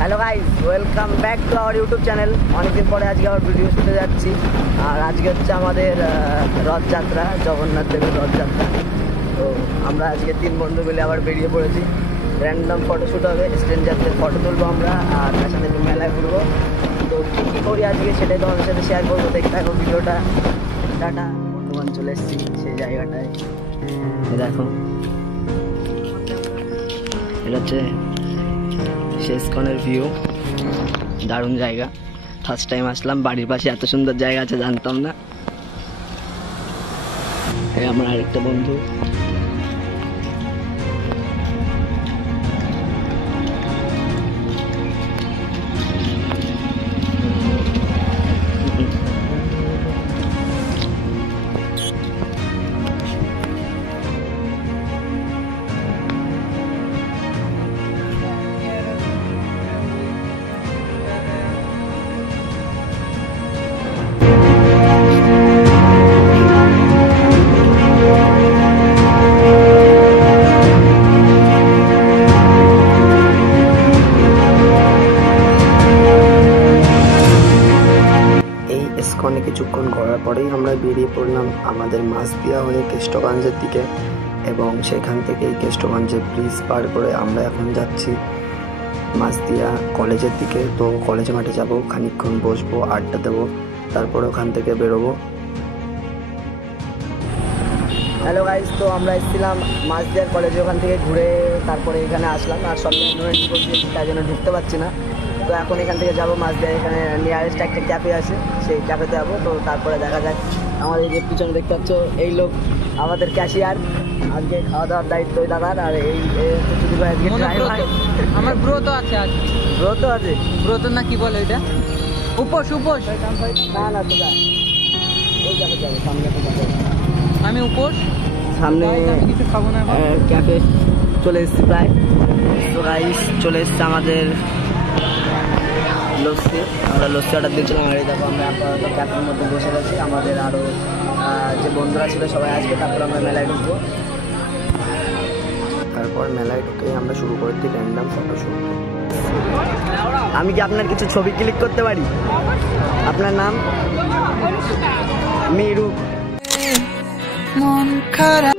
Hello guys, welcome back to our YouTube channel. অনেকদিন পরে আজকে আবার ভিডিও শুটে যাচ্ছি। আর আজকে হচ্ছে আমাদের রথযাত্রা, জগন্নাথ দেবের রথযাত্রা। তো আমরা আজকে 3 বন্ধু মিলে আবার বেরিয়ে পড়েছি। র্যান্ডম ফটোশ্যুট হবে, স্ট্রেঞ্জারদের ফটো তুলবো আমরা, আর তার সাথে একটু মেলায় ঘুরবো। তো কী কী করি আজকে সেটাই তোমাদের সাথে শেয়ার করবো। দেখতে থাকো ভিডিওটা। টাটা। বর্তমান চলে এসেছি সেই জায়গাটায়। দেখো, এটা হচ্ছে শেষক্ষণের ভিউ। দারুণ জায়গা, ফার্স্ট টাইম আসলাম। বাড়ির পাশে এত সুন্দর জায়গা আছে জানতাম না। এই আমার আরেকটা বন্ধু। ইস্কনে কিছুক্ষণ ঘোরার পরেই আমরা বেরিয়ে পড়লাম আমাদের মাছদিয়া হয়ে কেষ্টগঞ্জের দিকে, এবং সেখান থেকেই কেষ্টগঞ্জের ব্রিজ পার করে আমরা এখন যাচ্ছি মাছদিয়া কলেজের দিকে। তো কলেজে মাঠে যাব, খানিকক্ষণ বসবো, আড্ডা দেবো, তারপরে ওখান থেকে বেরোবো। হ্যালো গাইস, তো আমরা এসেছিলাম মাছদিয়ার কলেজে, ওখান থেকে ঘুরে তারপরে এখানে আসলাম। আর সব ইউনিভার্সিটি করছি, তাই জন্য ঢুকতে পারছি না। তো এখন এখান থেকে যাবো মাছদিয়া, এখানে নিয়ারেস্ট একটা ক্যাফে আছে, সেই ক্যাফেতে যাবো। তো তারপরে দেখা যাক। আমাদের এই যে পিছনে দেখতে পাচ্ছ, এই লোক আমাদের ক্যাশিয়ার। আজকে খাওয়া দাওয়ার দায়িত্ব ওই দাদার। আর এই যদি ভাই আজকে আমার ব্রত আছে, আজ ব্রত আছে। ব্রত না কি বলে এটা, উপোস। না না, তো ওই ক্যাফে যাবো, সামনে যাবো আমি উপোস। সামনে আমি কিছু খাবো না। ক্যাফে চলে এসেছি প্রায়। তো গাইস, চলে এসছে আমাদের লস্যি। আমরা লস্যি অর্ডার দিয়েছিলাম। আর এই দেখো, আমরা ক্যাফের মধ্যে বসে গেছি। আমাদের আরও যে বন্ধুরা ছিল সবাই আসবে, তারপর আমরা মেলায় ঢুকবো। তারপর মেলায় ঢুকেই আমরা শুরু করে দিই র্যান্ডাম ফটোশ্যুট। আমি কি আপনার কিছু ছবি ক্লিক করতে পারি? আপনার নাম? মিরু। মন খারাপ।